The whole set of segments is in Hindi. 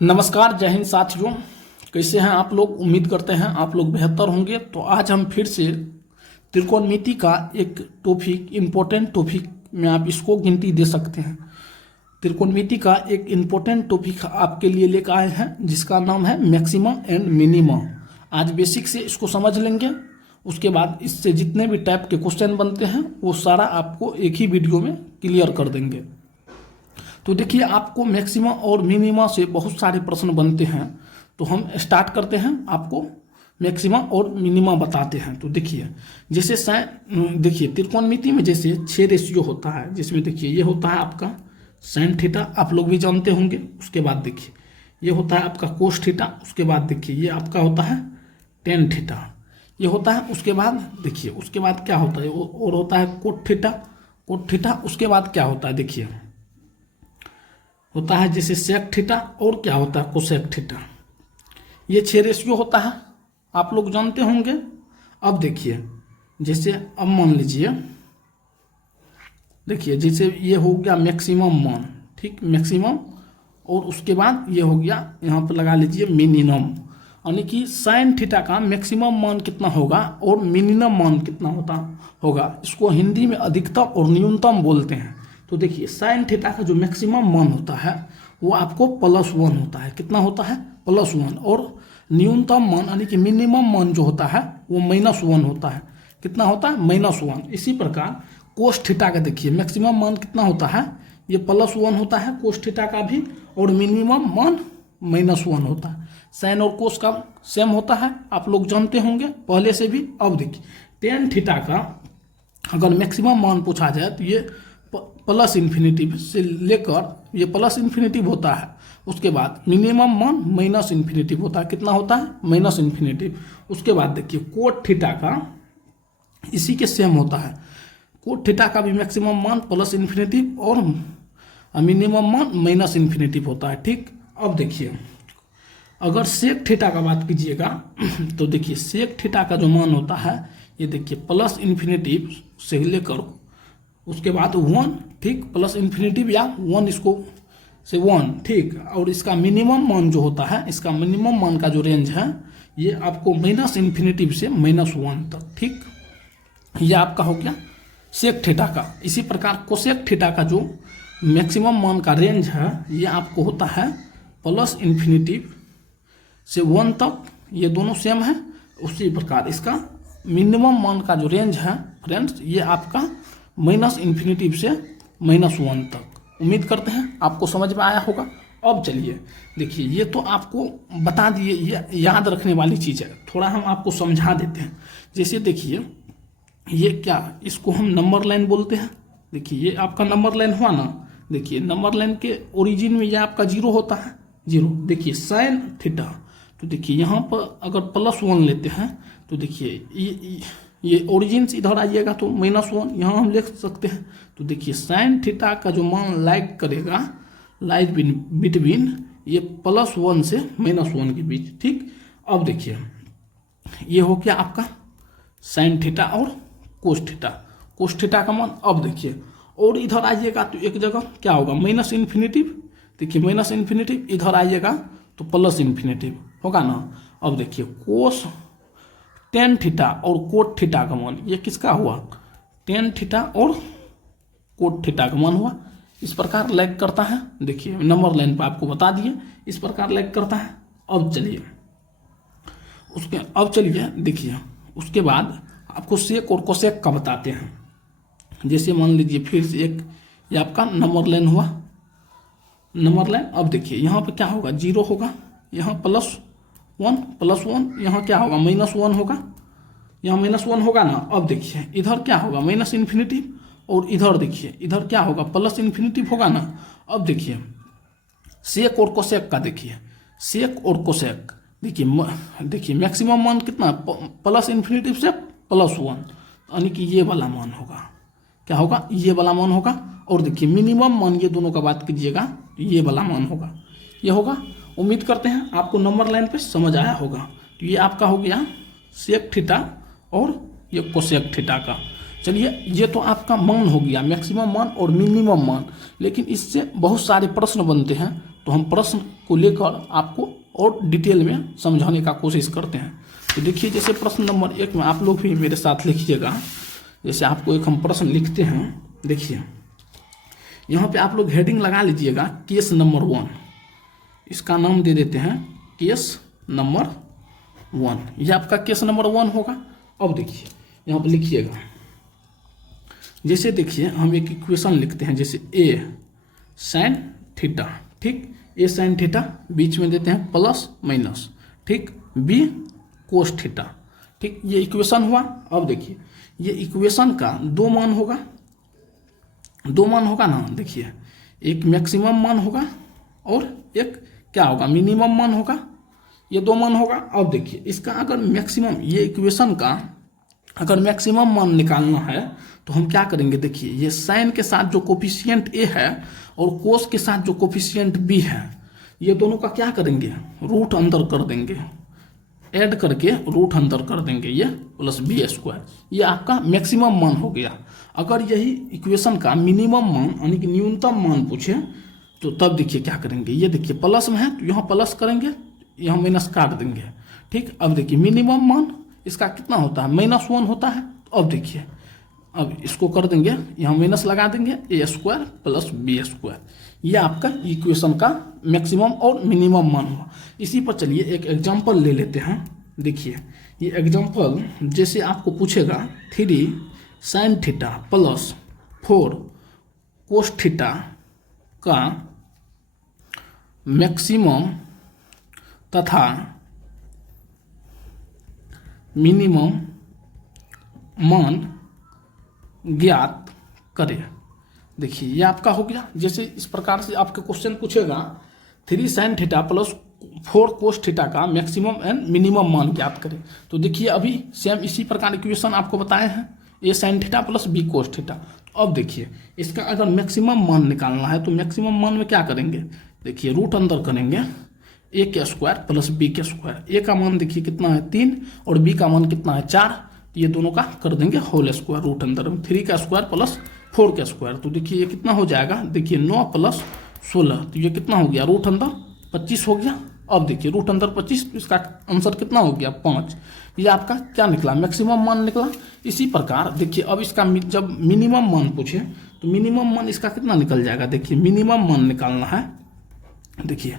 नमस्कार, जय हिंद साथियों। कैसे हैं आप लोग? उम्मीद करते हैं आप लोग बेहतर होंगे। तो आज हम फिर से त्रिकोणमिति का एक टॉपिक, इम्पोर्टेंट टॉपिक में आप इसको गिनती दे सकते हैं। त्रिकोणमिति का एक इम्पोर्टेंट टॉपिक आपके लिए लेकर आए हैं जिसका नाम है मैक्सिमम एंड मिनिमम। आज बेसिक से इसको समझ लेंगे, उसके बाद इससे जितने भी टाइप के क्वेश्चन बनते हैं वो सारा आपको एक ही वीडियो में क्लियर कर देंगे। तो देखिए, आपको मैक्सिमा और मिनिमा से बहुत सारे प्रश्न बनते हैं। तो हम स्टार्ट करते हैं, आपको मैक्सिमा और मिनिमा बताते हैं। तो देखिए, जैसे देखिए त्रिकोणमिति में जैसे 6 रेशियो होता है, जिसमें देखिए ये होता है आपका साइन थीटा, आप लोग भी जानते होंगे। उसके बाद देखिए ये होता है आपका कोस थीटा। उसके बाद देखिए ये आपका होता है टेन थीटा, ये होता है। उसके बाद देखिए उसके बाद क्या होता है, और होता है कोट थीटा, कोट थीटा। उसके बाद क्या होता है, देखिए होता है जैसे सेक थीटा, और क्या होता है कोसेक थीटा। ये 6 रेशियो होता है, आप लोग जानते होंगे। अब देखिए, जैसे अब मान लीजिए, देखिए जैसे ये हो गया मैक्सिमम मान, ठीक, मैक्सिमम। और उसके बाद ये हो गया, यहाँ पर लगा लीजिए मिनिमम। यानी कि साइन थीटा का मैक्सिमम मान कितना होगा और मिनिमम मान कितना होगा। इसको हिंदी में अधिकतम और न्यूनतम बोलते हैं। तो देखिए साइन थीटा का जो मैक्सिमम मान होता है वो आपको +1 होता है। कितना होता है? +1। और न्यूनतम मान यानी कि मिनिमम मान जो होता है वो -1 होता है। कितना होता है? -1। इसी प्रकार कोस थीटा का देखिए मैक्सिमम मान कितना होता है, ये +1 होता है कोस थीटा का भी, और मिनिमम मान -1 होता है। साइन और कोस का सेम होता है, आप लोग जानते होंगे पहले से भी। अब देखिए टेन थीटा का अगर मैक्सिमम मान पूछा जाए तो ये प्लस इन्फिनिटिव से लेकर ये प्लस इन्फिनिटिव होता है। उसके बाद मिनिमम मान माइनस इन्फिनिटिव होता है। कितना होता है? Minus infinitive. उसके बाद देखिए कोट थीटा का इसी के सेम होता है। कोट थीटा का भी मैक्सिमम मान प्लस इन्फिनिटिव और मिनिमम मान माइनस इन्फिनिटिव होता है, ठीक। अब देखिए अगर सेक थीटा का बात कीजिएगा तो देखिए सेक थीटा का जो मान होता है ये देखिए प्लस इन्फिनिटिव से लेकर उसके बाद 1, ठीक, प्लस इन्फिनिटिव या 1, इसको से 1, ठीक। और इसका मिनिमम मान जो होता है, इसका मिनिमम मान का जो रेंज है ये आपको माइनस इन्फिनिटिव से -1 तक, ठीक। ये आपका हो गया सेक थीटा का। इसी प्रकार कोसेक थीटा का जो मैक्सिमम मान का रेंज है ये आपको होता है प्लस इन्फिनिटिव से 1 तक, ये दोनों सेम है। उसी प्रकार इसका मिनिमम मान का जो रेंज है फ्रेंड्स, ये आपका माइनस इन्फिनिटिव से -1 तक। उम्मीद करते हैं आपको समझ में आया होगा। अब चलिए देखिए, ये तो आपको बता दिए, ये याद रखने वाली चीज़ है। थोड़ा हम आपको समझा देते हैं। जैसे देखिए ये क्या, इसको हम नंबर लाइन बोलते हैं। देखिए ये आपका नंबर लाइन हुआ ना। देखिए नंबर लाइन के ओरिजिन में ये आपका 0 होता है, 0। देखिए साइन थीटा, तो देखिए यहाँ पर अगर +1 लेते हैं तो देखिए ये ओरिजिन से इधर आइएगा तो -1 यहाँ हम लिख सकते हैं। तो देखिए साइन थीटा का जो मान लाइक करेगा, लाइक बिटवीन ये +1 से -1 के बीच, ठीक। अब देखिए ये हो गया आपका साइन थीटा और कोस थीटा, कोस थीटा का मान। अब देखिए और इधर आइएगा तो एक जगह क्या होगा, माइनस इन्फिनिटिव। देखिए माइनस इन्फिनिटिव, इधर आइएगा तो प्लस इन्फिनिटिव होगा ना। अब देखिए कोस टेन थीटा और कोट थीटा का मान, ये किसका हुआ? टेन थीटा और कोट थीटा का मान हुआ। इस प्रकार लैग करता है। देखिए नंबर लाइन पर आपको बता दिए, इस प्रकार लैग करता है। अब चलिए देखिए उसके बाद आपको सेक और कोसेक का बताते हैं। जैसे मान लीजिए फिर से एक ये आपका नंबर लाइन हुआ, नंबर लाइन। अब देखिए यहाँ पे क्या होगा, 0 होगा, यहाँ +1, यहाँ क्या होगा, -1 होगा, यहाँ -1 होगा ना। अब देखिए इधर क्या होगा, माइनस इन्फिनिटिव, और इधर देखिए इधर क्या होगा, प्लस इन्फिनिटिव होगा ना। अब देखिए सेक और कोसेक का, देखिए सेक और कोसेक, देखिए मैक्सिमम मान कितना, प्लस इन्फिनिटिव से +1, यानी कि ये वाला मान होगा। क्या होगा? ये वाला मान होगा। और देखिए मिनिमम मान, ये दोनों का बात कीजिएगा तो ये वाला मान होगा, ये होगा। उम्मीद करते हैं आपको नंबर लाइन पे समझ आया होगा। तो ये आपका हो गया सेक थीटा और ये कोसेक थीटा का। चलिए ये तो आपका मान हो गया, मैक्सिमम मान और मिनिमम मान। लेकिन इससे बहुत सारे प्रश्न बनते हैं, तो हम प्रश्न को लेकर आपको और डिटेल में समझाने का कोशिश करते हैं। तो देखिए जैसे प्रश्न नंबर 1 में आप लोग भी मेरे साथ लिखिएगा। जैसे आपको एक हम प्रश्न लिखते हैं, देखिए यहाँ पे आप लोग हेडिंग लगा लीजिएगा केस नंबर 1। इसका नाम दे देते हैं केस नंबर 1। ये आपका केस नंबर 1 होगा। अब देखिए यहाँ पे लिखिएगा, जैसे देखिए हम एक इक्वेशन लिखते हैं, जैसे ए साइन थीटा, ठीक, ए साइन थीटा बीच में देते हैं प्लस माइनस, ठीक, बी कोस थीटा, ठीक, ये इक्वेशन हुआ। अब देखिए ये इक्वेशन का दो मान होगा ना, देखिए एक मैक्सिमम मान होगा और एक क्या होगा, मिनिमम मान होगा, ये दो मान होगा। अब देखिए इसका अगर मैक्सिमम, ये इक्वेशन का अगर मैक्सिमम मान निकालना है तो हम क्या करेंगे, देखिए ये साइन के साथ जो कोफिशिएंट ए है और कोस के साथ जो कोफिशिएंट बी है, ये दोनों का क्या करेंगे, रूट अंदर कर देंगे, ऐड करके रूट अंदर कर देंगे, ये प्लस बी स्क्वायर, ये आपका मैक्सिमम मान हो गया। अगर यही इक्वेशन का मिनिमम मान यानी कि न्यूनतम मान पूछे तो तब देखिए क्या करेंगे, ये देखिए प्लस में है तो यहाँ प्लस करेंगे, यहाँ माइनस काट देंगे, ठीक। अब देखिए मिनिमम मान इसका कितना होता है, -1 होता है। तो अब देखिए अब इसको कर देंगे, यहाँ माइनस लगा देंगे, ए स्क्वायर प्लस बी स्क्वायर, ये आपका इक्वेशन का मैक्सिमम और मिनिमम मान हुआ। इसी पर चलिए एक एग्जांपल ले लेते हैं। देखिए ये एग्जांपल जैसे आपको पूछेगा 3 sign theta plus 4 cos theta का मैक्सिमम तथा मिनिमम मान ज्ञात करें। देखिए ये आपका हो गया। जैसे इस प्रकार से आपके क्वेश्चन पूछेगा 3 sign theta plus 4 cos theta का मैक्सिमम एंड मिनिमम मान ज्ञात करें। तो देखिए अभी सेम इसी प्रकार इक्वेशन आपको बताए हैं, A sine theta plus B cos theta. तो अब देखिए इसका अगर मैक्सिमम मान निकालना है तो मैक्सिमम मान में क्या करेंगे, देखिए रूट अंदर करेंगे, ए के स्क्वायर प्लस बी के स्क्वायर। ए का मान देखिए कितना है 3 और बी का मान कितना है 4, तो ये दोनों का कर देंगे होल स्क्वायर, रूट अंदर में 3 का स्क्वायर प्लस 4 का स्क्वायर। तो देखिए ये कितना हो जाएगा, देखिए 9 प्लस 16, तो ये कितना हो गया, रूट अंदर 25 हो गया। अब देखिए रूट अंदर 25, तो इसका आंसर कितना हो गया 5। ये आपका क्या निकला, मैक्सिमम मान निकला। इसी प्रकार देखिए अब इसका जब मिनिमम मान पूछे तो मिनिमम मान इसका कितना निकल जाएगा, देखिए मिनिमम मान निकालना है, देखिए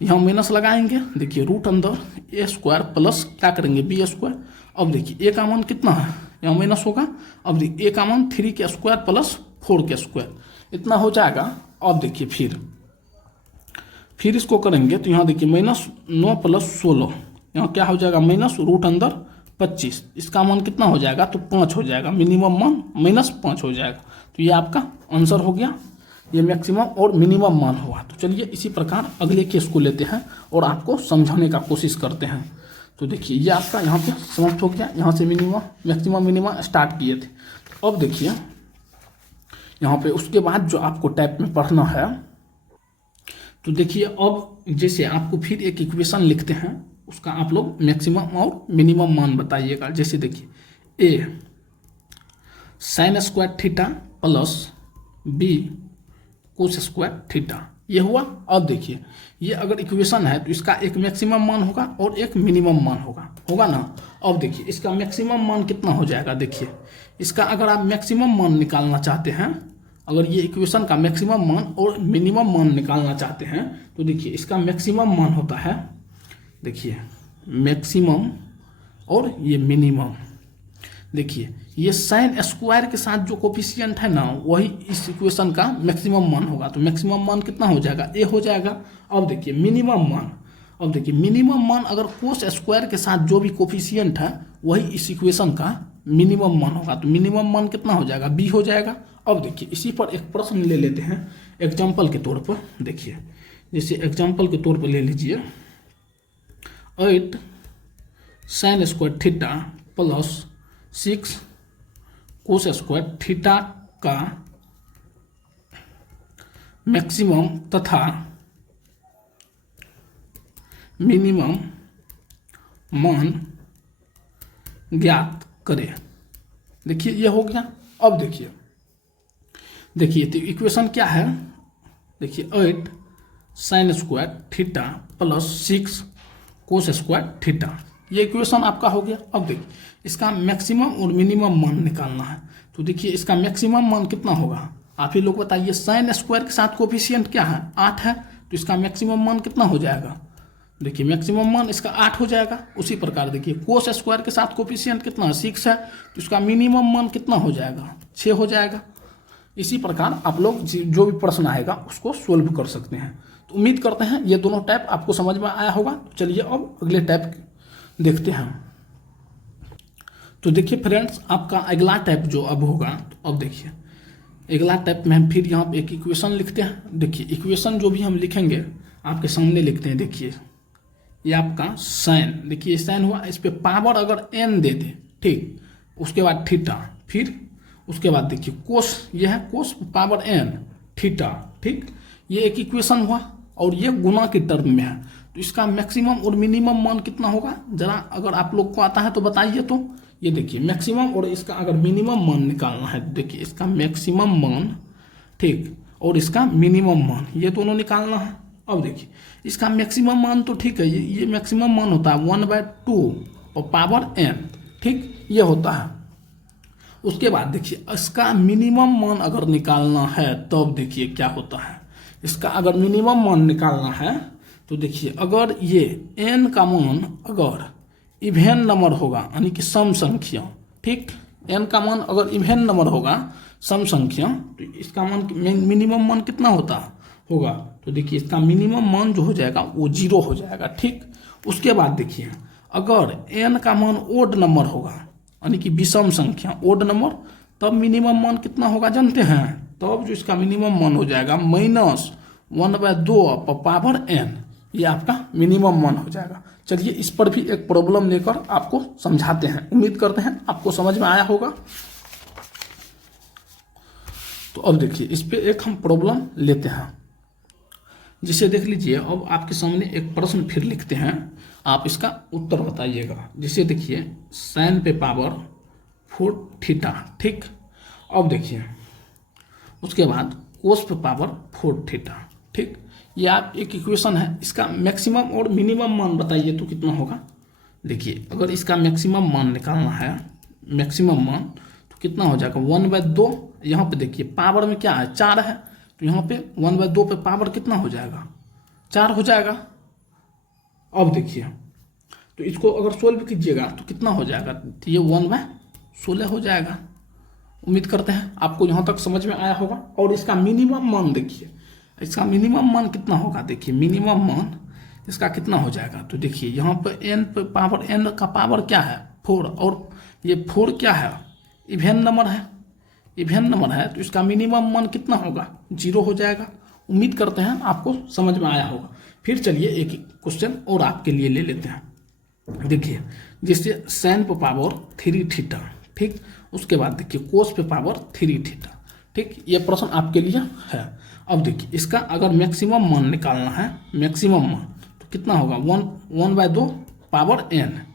यहाँ माइनस लगाएंगे, देखिए रूट अंदर ए स्क्वायर प्लस क्या करेंगे बी स्क्वायर। अब देखिए ए का मान कितना है, यहाँ माइनस होगा। अब देखिए ए का मान 3 के स्क्वायर प्लस 4 के स्क्वायर, इतना हो जाएगा। अब देखिए फिर इसको करेंगे तो यहाँ देखिए -9 प्लस 16, यहाँ क्या हो जाएगा माइनस रूट अंदर 25, इसका मान कितना हो जाएगा, तो 5 हो जाएगा, मिनिमम मान -5 हो जाएगा। तो ये आपका आंसर हो गया, ये मैक्सिमम और मिनिमम मान हुआ। तो चलिए इसी प्रकार अगले केस को लेते हैं और आपको समझाने का कोशिश करते हैं। तो देखिए ये आपका यहाँ पे समाप्त हो गया, यहाँ से मिनिमम मैक्सिमम मिनिमम स्टार्ट किए थे। तो अब देखिए यहाँ पे उसके बाद जो आपको टाइप में पढ़ना है, तो देखिए अब जैसे आपको फिर एक इक्वेशन लिखते हैं, उसका आप लोग मैक्सिमम और मिनिमम मान बताइएगा। जैसे देखिए A sine square theta plus B cos square theta, ये हुआ। अब देखिए ये अगर इक्वेशन है तो इसका एक मैक्सिमम मान होगा और एक मिनिमम मान होगा ना। अब देखिए इसका मैक्सिमम मान कितना हो जाएगा, देखिए इसका अगर आप मैक्सिमम मान निकालना चाहते हैं, अगर ये इक्वेशन का मैक्सिमम मान और मिनिमम मान निकालना चाहते हैं तो देखिए इसका मैक्सिमम मान होता है, देखिए मैक्सिमम और ये मिनिमम। देखिए ये साइन स्क्वायर के साथ जो कोफिशिएंट है ना, वही इस इक्वेशन का मैक्सिमम मान होगा। तो मैक्सिमम मान कितना हो जाएगा, ए हो जाएगा। अब देखिए मिनिमम मान, अब देखिए मिनिमम मान अगर कोस स्क्वायर के साथ जो भी कोफिशिएंट है वही इस इक्वेशन का मिनिमम मान होगा। तो मिनिमम मान कितना हो जाएगा, बी हो जाएगा। अब देखिए इसी पर एक प्रश्न ले लेते हैं एग्जाम्पल के तौर पर। देखिए जैसे एग्जाम्पल के तौर पर ले लीजिए 8 साइन स्क्वायर थीटा प्लस 6 कोस स्क्वायर थीटा का मैक्सिमम तथा मिनिमम मान ज्ञात करें। देखिए ये हो गया। अब देखिए तो इक्वेशन क्या है, देखिए 8 साइन स्क्वायर थीटा प्लस 6 कोस स्क्वायर थीटा। ये इक्वेशन आपका हो गया। अब देखिए इसका मैक्सिमम और मिनिमम मान निकालना है। तो देखिए इसका मैक्सिमम मान कितना होगा, आप ही लोग बताइए। साइन स्क्वायर के साथ कोफिशिएंट क्या है, 8 है, तो इसका मैक्सिमम मान कितना हो जाएगा। देखिए मैक्सिमम मान इसका 8 हो जाएगा। उसी प्रकार देखिए कोस स्क्वायर के साथ कोफिशिएंट कितना है, 6 है, तो इसका मिनिमम मान कितना हो जाएगा, 6 हो जाएगा। इसी प्रकार आप लोग जो भी प्रश्न आएगा उसको सोल्व कर सकते हैं। तो उम्मीद करते हैं ये दोनों टाइप आपको समझ में आया होगा। तो चलिए अब अगले टाइप देखते हैं। तो देखिए फ्रेंड्स, आपका अगला टाइप जो अब होगा, तो अब देखिए अगला टाइप में हम फिर यहाँ पे एक इक्वेशन लिखते हैं। देखिए इक्वेशन जो भी हम लिखेंगे आपके सामने लिखते हैं। देखिए ये आपका साइन, देखिए साइन हुआ, इस पे पावर अगर n दे दे, ठीक, उसके बाद थीटा, फिर उसके बाद देखिए कोस, ये है कोस पावर n थीटा, ठीक, ये एक इक्वेशन हुआ और ये गुना की टर्म में है। तो इसका मैक्सिमम और मिनिमम मान कितना होगा, जरा अगर आप लोग को आता है तो बताइए। तो ये देखिए मैक्सिमम और इसका अगर मिनिमम मान निकालना है, देखिए इसका मैक्सिमम मान, ठीक, और इसका मिनिमम मान, ये दोनों निकालना है। अब देखिए इसका मैक्सिमम मान तो ठीक है, ये मैक्सिमम मान होता है 1/2 और पावर n, ठीक, ये होता है। उसके बाद देखिए इसका मिनिमम मान अगर निकालना है तब देखिए क्या होता है। इसका अगर मिनिमम मान निकालना है तो देखिए अगर ये n का मान अगर इवेन नंबर होगा, यानी कि सम संख्या, ठीक, n का मान अगर इवेन नंबर होगा, सम संख्या, तो इसका मान मिनिमम मान कितना होगा। तो देखिए इसका मिनिमम मान जो हो जाएगा वो 0 हो जाएगा, ठीक। उसके बाद देखिए अगर n का मान ओड नंबर होगा, यानी कि विषम संख्या, ओड नंबर, तब मिनिमम मान कितना होगा जानते हैं। तब जो इसका मिनिमम मान हो जाएगा -1/2 पावर n, ये आपका मिनिमम मान हो जाएगा। चलिए इस पर भी एक प्रॉब्लम लेकर आपको समझाते हैं। उम्मीद करते हैं आपको समझ में आया होगा। तो अब देखिए इस पे एक हम प्रॉब्लम लेते हैं, जिसे देख लीजिए। अब आपके सामने एक प्रश्न फिर लिखते हैं, आप इसका उत्तर बताइएगा। जिसे देखिए साइन पे पावर 4 थीटा, ठीक। अब देखिए उसके बाद कोस पे पावर 4 थीटा, ठीक। ये आप एक इक्वेशन है। इसका मैक्सिमम और मिनिमम मान बताइए तो कितना होगा। देखिए अगर इसका मैक्सिमम मान निकालना है, मैक्सिमम मान, तो कितना हो जाएगा 1/2। यहाँ पे देखिए पावर में क्या है, 4 है, तो यहाँ पे 1/2 पे पावर कितना हो जाएगा, 4 हो जाएगा। अब देखिए तो इसको अगर सोल्व कीजिएगा तो कितना हो जाएगा, तो ये 1/16 हो जाएगा। उम्मीद करते हैं आपको यहाँ तक समझ में आया होगा। और इसका मिनिमम मान देखिए, इसका मिनिमम मान कितना होगा। देखिए मिनिमम मान इसका कितना हो जाएगा। तो देखिए यहाँ पे n पे पावर, n का पावर क्या है 4, और ये 4 क्या है, इवेन नंबर है, इवेन नंबर है, तो इसका मिनिमम मान कितना होगा, 0 हो जाएगा। उम्मीद करते हैं आपको समझ में आया होगा। फिर चलिए एक क्वेश्चन और आपके लिए ले लेते हैं। देखिए जिससे साइन पे पावर 3 थीटा, ठीक, उसके बाद देखिए कोस पे पावर 3 थीटा, ठीक, ये प्रश्न आपके लिए है। अब देखिए इसका अगर मैक्सिमम मान निकालना है, मैक्सिमम मान, तो कितना होगा 1/2 पावर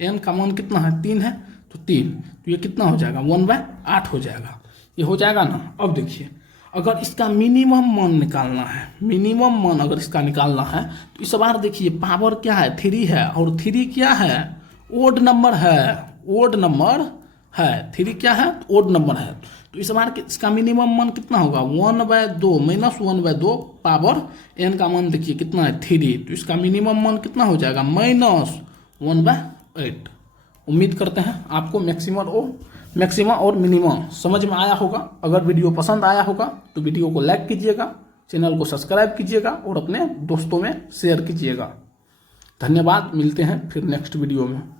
n का मान कितना है, 3 है, तो 3, तो ये कितना हो जाएगा 1/8 हो जाएगा। ये हो जाएगा ना। अब देखिए अगर इसका मिनिमम मान निकालना है, मिनिमम मान अगर इसका निकालना है, तो इस बार देखिए पावर क्या है, 3 है, और 3 क्या है, ओड नंबर है, ओड नंबर है, 3 क्या है, ओड नंबर है। तो इस बार इसका मिनिमम मान कितना होगा 1/2 -1/2 पावर n का मान देखिए कितना है 3, तो इसका मिनिमम मान कितना हो जाएगा -1/8। उम्मीद करते हैं आपको मैक्सिमम और मिनिमम समझ में आया होगा। अगर वीडियो पसंद आया होगा तो वीडियो को लाइक कीजिएगा, चैनल को सब्सक्राइब कीजिएगा और अपने दोस्तों में शेयर कीजिएगा। धन्यवाद, मिलते हैं फिर नेक्स्ट वीडियो में।